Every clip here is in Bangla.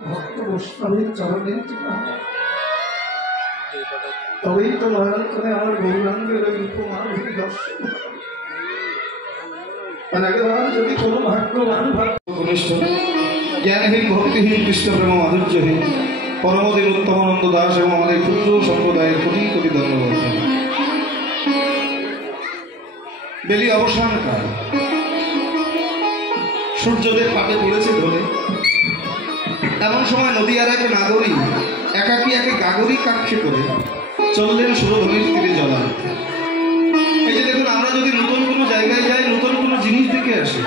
ভক্ত বৈষ্ণবের চরণে তবেই তো মহারাজ করে আমার গৌরাঙ্গের ওই উপমাধুরী দর্শন। যদি কোনো ভাগ্যবান ভাগ্যনিষ্ঠ জ্ঞানহীন ভক্তিহীন কৃষ্ণ প্রেম মাধুর্যহীন পরমদিন উত্তমানন্দ দাস এবং আমাদের ক্ষুদ্র সম্প্রদায়ের কোটি কোটি ধন্যবাদ। বেলি অবসান কাল, সূর্যদেব পাটে পড়েছে ধরে। এমন সময় নদীয়ার এক নাগরী একাকী একে গাগরী কাক্ষে করে চললেন সুরধনির তীরে জলা। এই যে দেখুন, আমরা যদি নতুন কোনো জায়গায় যাই, নতুন কোনো জিনিস দেখে আসি,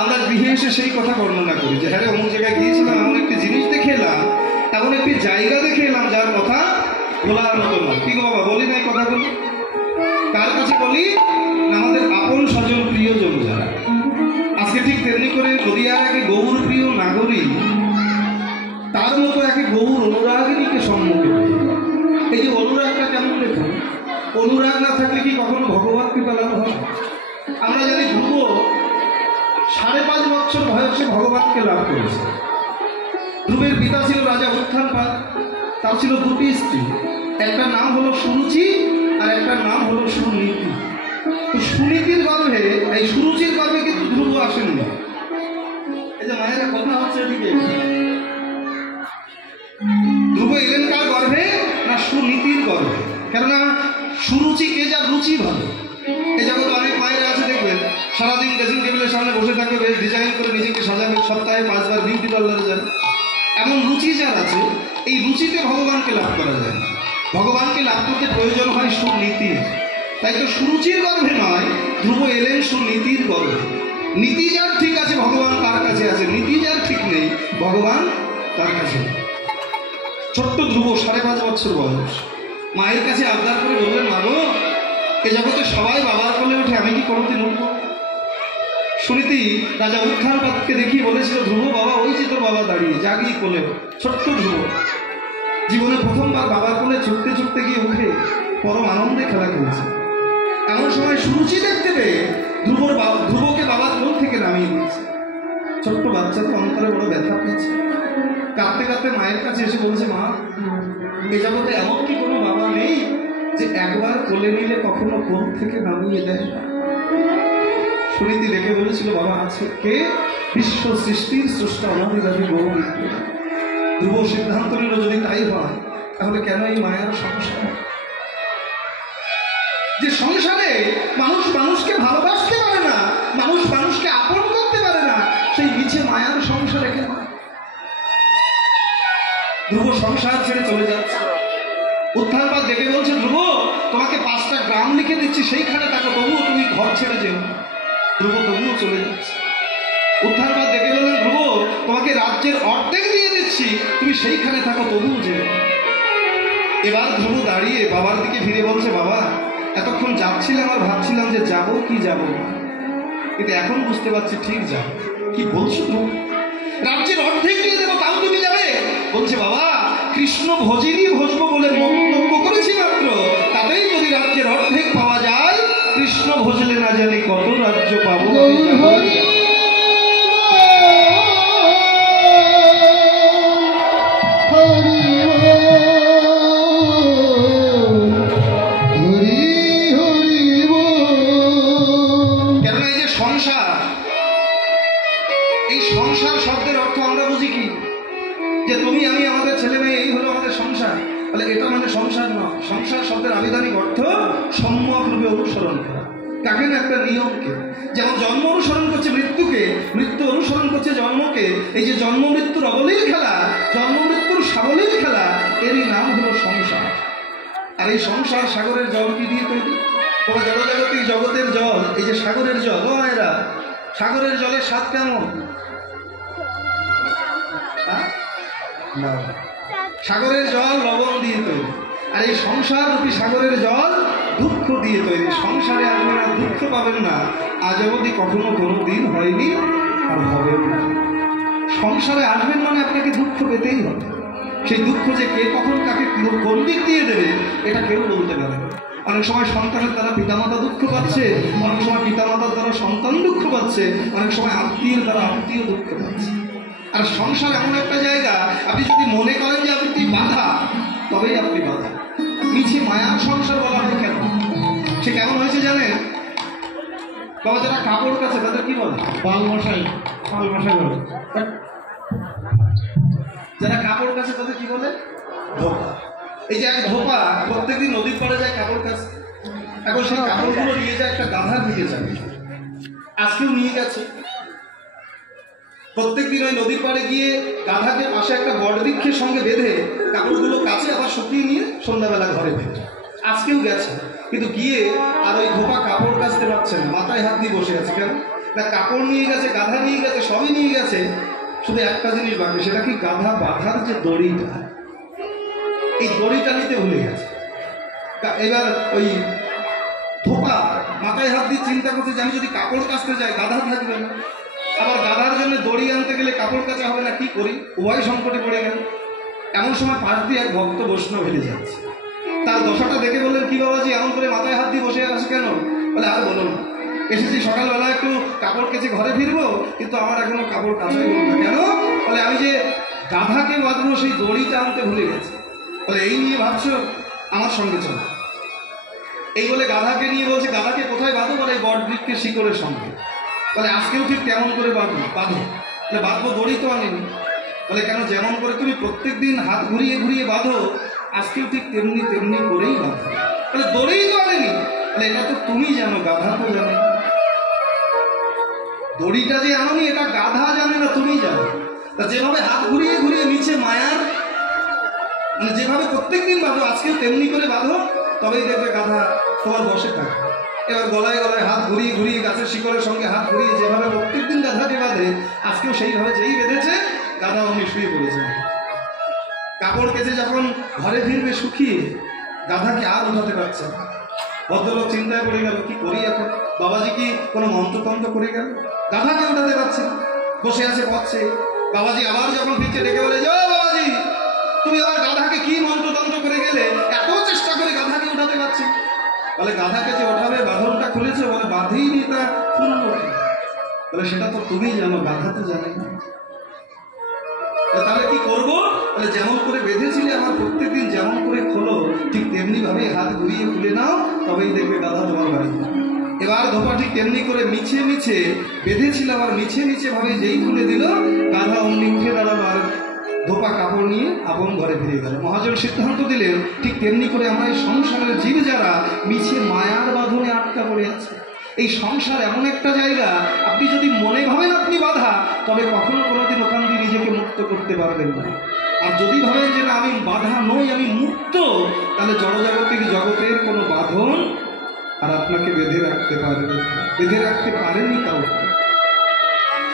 আমরা গৃহে এসে সেই কথা বর্ণনা করি যে হ্যাঁ অমুক জায়গায় গিয়েছিলাম, এমন একটি জিনিস দেখে এলাম, এমন একটি জায়গা দেখে এলাম যার কথা বলার মতো না। কি গো বাবা, বলি না এই কথাগুলো? কার কাছে বলি? আমাদের আপন স্বজন প্রিয়জন যারা। আজকে ঠিক তেমনি করে নদীয়ার একে গৌর প্রিয় নাগরী তার মতো একে গৌর অনুরাগিনীকে সম্মুখে। এই যে অনুরাগটা কেমন দেখুন, অনুরাগ না থাকলে কি কখনো ভগবান কৃপা লাভ হয়? আমরা জানি ধ্রুব 5.5 বছর বয়সে ভগবানকে লাভ করেছে। ধ্রুবের পিতা ছিল রাজা উত্থানপাদ, তার ছিল 2টি স্ত্রী, একটা নাম হলো সুরুচি আর একটা নাম হলো সুনীতি। তো সুনীতির গর্ভে, এই সুরুচির গর্ভে কিন্তু ধ্রুব আসেননি। এই যে মায়েরা কথা হচ্ছে এদিকে, ধ্রুব এলেন কার গর্ভে? না সুনীতির গর্ভে। কেননা সুরুচিকে যার রুচি ভালো। এই জগতে অনেক মায়েরা আছে দেখবেন, সারাদিন ড্রেসিং টেবিলের সামনে বসে থাকবে, বেশ ডিজাইন করে নিজেকে সাজাবে, সপ্তাহে 5 বার বিউটি পার্লারে যান। এমন রুচি যার আছে, এই রুচিতে ভগবানকে লাভ করা যায় না। ভগবানকে লাভ করতে প্রয়োজন হয় সুনীতির। তাই তো সুরুচির গর্ভে নয়, ধ্রুব এলেন সুনীতির গর্ভে। নীতি যার ঠিক আছে ভগবান তার কাছে আছে, নীতি যার ঠিক নেই ভগবান তার কাছে। ছোট্ট ধ্রুব 5.5 বছর বয়স, মায়ের কাছে আবদার করে বললেন, মা গো, এ জগতে সবাই বাবার কোলে ওঠে, আমি কি কোনোদিন উঠব? সুনীতি রাজা উত্থানপাদকে দেখিয়ে বলেছিল, ধ্রুব বাবা, ওই যে তোর বাবা দাঁড়িয়ে, জাগিয়ে কোলে। ছোট্ট ধ্রুব জীবনে প্রথমবার বাবার কোলে ছুটতে ছুটতে গিয়ে উঠে পরম আনন্দে খেলা খেলছে। এমন সময় সুরুচি দেখতে পেয়ে ধ্রুবকে বাবার কোল থেকে নামিয়ে দিয়েছে। ছোট্ট বাচ্চা তো অন্তরে বড় ব্যথা পেয়েছে, কাঁদতে কাঁদতে মায়ের কাছে এসে বলছে, মা, এ জগতে এমন কি কোনো বাবা নেই যে একবার কোলে নিলে কখনো কোল থেকে নামিয়ে দেয় না? সুনীতি ডেকে বলেছিল, বাবা আছে। কে? বিশ্ব সৃষ্টির স্রষ্টা অনাদিরাদি গৌর। ধ্রুব সিদ্ধান্ত নিল, যদি তাই হয় তাহলে কেন এই মায়ার সংসার? যে সংসারে মানুষ মানুষকে ভালোবাসতে পারে না, মানুষ মানুষকে আপন করতে পারে না, সেই মিছে মায়ার সংসারে কেন? ধ্রুব সংসার ছেড়ে চলে যাচ্ছে। উত্থানপাদ ডেকে বলছে, ধ্রুব, তোমাকে 5টা গ্রাম লিখে দিচ্ছি, সেইখানে থাকো, তবুও তুমি ঘর ছেড়ে যেও। ধ্রুব তবুও চলে যাচ্ছে। উত্থানপাদ ডেকে বললেন, ধ্রুব, তোমাকে রাজ্যের অর্ধেক দিয়ে দিচ্ছি, তুমি সেইখানে থাকো, তবুও যেও। এবার ধ্রুব দাঁড়িয়ে বাবার দিকে ফিরে বলছে, বাবা, এতক্ষণ যাচ্ছিলাম আর ভাবছিলাম যে যাবো কি যাব না, কিন্তু এখন বুঝতে পারছি ঠিক যাবো। কি বলছো ধ্রুব? রাজ্যের অর্ধেক দিয়ে দেবো, তাও তুমি যাবে? বলছে, বাবা, কৃষ্ণ ভজিরই ভজবো বলে মন্তব্য করেছি মাত্র, তাতেই যদি রাজ্যের অর্ধেক পাওয়া যায়, কৃষ্ণ ভজলে না জানি কত রাজ্য পাবো। কেননা এই যে সংসার, এই সংসার শব্দের অর্থ আমরা বুঝি কি? যে তুমি আমি আমাদের ছেলে মেয়ে, এই হলো আমাদের সংসার। তাহলে এটা মানে সংসার নয়। সংসার শব্দের আবিধানিক অর্থ সম্যকরূপে অনুসরণ করা। কাকে না? একটা নিয়মকে। যেমন জন্ম অনুসরণ করছে মৃত্যুকে, মৃত্যু অনুসরণ করছে জন্মকে। এই যে জন্ম মৃত্যুর অবলীল খেলা, জন্ম মৃত্যুর সাবলীল খেলা, এরই নাম হলো সংসার। আর এই সংসার সাগরের জল কি দিয়ে তৈরি? তোমার জড়জাগতিক জগতের জল, এই যে সাগরের জল, ও মায়েরা, সাগরের জলের স্বাদ কেমন? সাগরের জল লবণ দিয়ে তৈরি, আর এই সংসার রূপী সাগরের জল দুঃখ দিয়ে তৈরি। সংসারে আসবেন না, দুঃখ পাবেন না, আজ অবধি কখনো কোনো দিন হয়নি আর হবে না। সংসারে আসবেন মানে আপনাকে দুঃখ পেতেই হবে। সেই দুঃখ যে কে কখন কাকে কোন দিক দিয়ে দেবে এটা কেউ বলতে পারে না। অনেক সময় সন্তানের দ্বারা পিতামাতা দুঃখ পাচ্ছে, অনেক সময় পিতামাতার দ্বারা সন্তান দুঃখ পাচ্ছে, অনেক সময় আত্মীয়ের দ্বারা আত্মীয় দুঃখ পাচ্ছে। আর সংসার এমন একটা জায়গা আপনি যদি মনে করেন যে আপনি বাধা, তবেই আপনি বাধা। মিছে মায়ার সংসার বলা হয় কেন? সে কেমন হয়েছে জানেন বাবা? যারা কাপড় কাছে তাদের কি বলে? পাল মশাই বলে। যারা কাপড় কাছে তাদের কি বলে? ধোপা। এই যে এক ধোপা প্রত্যেকদিন নদীর পাড়ে যায় কাপড় কাছে, এখন সেই কাপড়গুলো নিয়ে যায় একটা গাধার দিকে যায়। আজকেও নিয়ে গেছে। প্রত্যেকদিন ওই নদীর পাড়ে গিয়ে গাধাকে পাশে একটা বটবৃক্ষের সঙ্গে বেঁধে কাপড়গুলো কাছে আবার শুকিয়ে নিয়ে সন্ধ্যাবেলা ঘরে ফেরে। আজকেও গেছে, কিন্তু গিয়ে আর ওই ধোপা কাপড় কাচতে পারছে না, মাথায় হাত দিয়ে বসে আছে। কেন না? কাপড় নিয়ে গেছে, গাধা নিয়ে গেছে, সবই নিয়ে গেছে, শুধু একটা জিনিস বাকি, সেটা কি গাধা বাঁধার যে দড়িটা, এই দড়িটা নিতে ভুলে গেছে। এবার ওই ধোপা মাথায় হাত দিয়ে চিন্তা করতে যে আমি যদি কাপড় কাচতে যাই গাধা থাকবে না, আবার গাধার জন্য দড়ি আনতে গেলে কাপড় কাচা হবে না, কি করি? উভয় সংকটে পড়ে গেল। এমন সময় পাশ দিয়ে এক ভক্ত বৈষ্ণব হেলে যাচ্ছে। তার দশাটা দেখে বললেন, কি বাবাজি এমন করে মাথায় হাত দিয়ে বসে আছে কেন? বলে আর বলুন, এসেছি সকালবেলা একটু কাপড় কেচে ঘরে ফিরবো, কিন্তু আমার এখনো কাপড় কাচাই হলো না। কেন? বলে আমি যে গাধাকে বাঁধবো সেই দড়িটা আনতে ভুলে গেছে। বলে এই নিয়ে ভাবছো? আমার সঙ্গে চলো। এই বলে গাধাকে নিয়ে বলছে, গাধাকে কোথায় বাঁধো? বলে এই বটবৃক্ষের শিকড়ের সঙ্গে। বলে আজকেও ঠিক কেমন করে বাঁধো? বলে বাঁধবো, দড়ি তো আনিনি। বলে কেন? যেমন করে তুমি প্রত্যেক দিন হাত ঘুরিয়ে ঘুরিয়ে বাঁধো, আজকেও ঠিক তেমনি তেমনি করেই বাঁধো। বলে দড়িই তো আনেনি। বলে এটা তো তুমি জানো, গাধা তো জানে। দড়িটা যে আনোনি এটা গাধা জানে না, তুমি জানো। তা যেভাবে হাত ঘুরিয়ে ঘুরিয়ে মিছে মায়ার, মানে যেভাবে প্রত্যেকদিন বাঁধো, আজকেও তেমনি করে বাঁধো, তবেই দেখবে গাধা তোমার বসে থাকে। এবার গলায় গলায় হাত ঘুরিয়ে ঘুরিয়ে গাছের শিকড়ের সঙ্গে হাত ঘুরিয়ে যেভাবে প্রত্যেকদিন গাধাকে বাঁধে, আজকেও সেইভাবে যেই বেঁধেছে গাধা অমনি শুয়ে পড়েছে। কাপড় কেচে যখন ঘরে ফিরবে শুকিয়ে, গাধাকে আর উঠাতে পারছে না। ভদ্রলোক চিন্তায় পড়ে গেল, কি করি এখন? বাবাজি কি কোনো মন্ত্রতন্ত্র করে গেল? গাধাকে উঠাতে পারছে না, বসে আছে পথছে। বাবাজি আবার যখন ফিরছে ডেকে বলে, যা বাবাজি তুমি আবার গাধাকে কি মন্ত্রতন্ত্র করে গেলে? এত চেষ্টা করে গাধাকে উঠাতে পারছি। বলে গাধাকে যে ওঠাবে বাঁধনটা খুলেছে, বলে বাঁধেইনি, তা খুললো। বলে সেটা তো তুমি জানো, গাধা তো জানে না। তাহলে কি করবো? বলে যেমন করে বেঁধেছিলে আমার প্রত্যেকদিন যেমন করে খোলো, ঠিক তেমনি ভাবে হাত ঘুরিয়ে খুলে নাও, তবেই দেখবে গাধা তোমার বাড়ি। এবার ধোপা ঠিক তেমনি করে মিছে মিছে বেঁধেছিল, আবার মিছে মিছে ভাবে যেই খুলে দিল, গাধা অমনি উঠে দাঁড়ালো, আর ধোপা কাপড় নিয়ে আপন ঘরে ফিরে গেল। মহাজন সিদ্ধান্ত দিলেন, ঠিক তেমনি করে আমরা এই সংসারের জীব যারা মিছে মায়ার বাঁধনে আটকা পড়ে আছে। এই সংসার এমন একটা জায়গা, আপনি যদি মনে ভাবেন আপনি বাধা, তবে কখনো কোনোদিন ওখান দিয়ে নিজেকে মুক্ত করতে পারবেন না। আর যদি ভাবেন যে না আমি বাধা নই, আমি মুক্ত, তাহলে জড়জাগতিক জগতের কোনো বাঁধন আর আপনাকে বেঁধে রাখতে পারবে, বেঁধে রাখতে পারেনি কাউকে।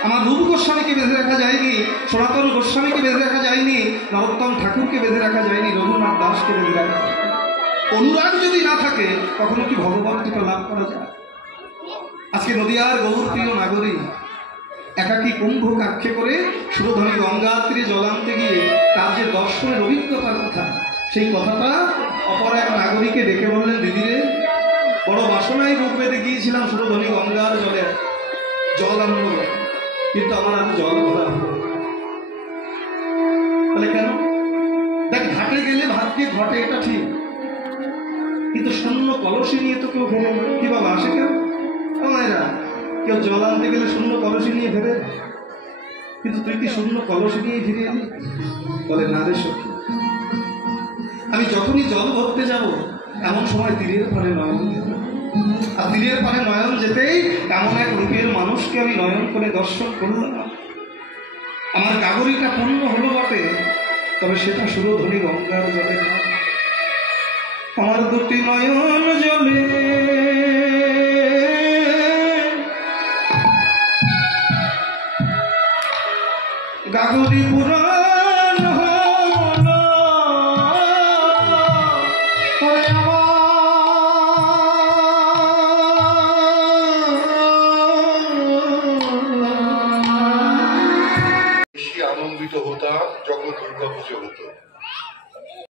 আমার রূপ গোস্বামীকে বেঁধে রাখা যায়নি, সনাতন গোস্বামীকে বেঁধে রাখা যায়নি, নরোত্তম ঠাকুরকে বেঁধে রাখা যায়নি, রঘুনাথ দাসকে বেঁধে রাখা। অনুরাগ যদি না থাকে, কখনো কি ভগবান কৃপা লাভ করা যায়? আজকে নদিয়ার গৌর প্রিয় নাগরিক একাকী কুম্ভ কাক্ষে করে সুরধনী গঙ্গার তীরে জল আনতে গিয়ে তার যে দর্শনের অভিজ্ঞতার কথা, সেই কথাটা অপর এক নাগরিকে ডেকে বললেন, দিদিরে বড় বাসনায় বুক বেঁধে গিয়েছিলাম সুরধনী গঙ্গার জলে জল আনবো, কিন্তু আমার আর জল ভরা হলো। তাহলে কেন? দেখ, ঘাটে গেলে ভাগ্যে ঘটে, এটা ঠিক, কিন্তু শূন্য কলসি নিয়ে তো কেউ ফেরে না। কি বাবা আসে কেন? মায়েরা কেউ জল আনতে গেলে শূন্য কলসি নিয়ে ফেরে, কিন্তু তুই কি শূন্য কলসি নিয়ে ফিরে এলি? বলে না রে সখী, আমি যখনই জল ভরতে যাব, এমন সময় তীরের পারে নয়ন, আর তীরের পারে নয়ন যেতেই এমন এক রূপের মানুষকে আমি নয়ন করে দর্শন করলাম। আমার কাগরিটা পূর্ণ হলো বটে, তবে সেটা সুরধনী গঙ্গার জলে না। আমার দুটি নয়ন জলে গাগরি পুরাণ হলো, বেশি আনন্দিত হতাম যখন দুর্গা পুজো হতো।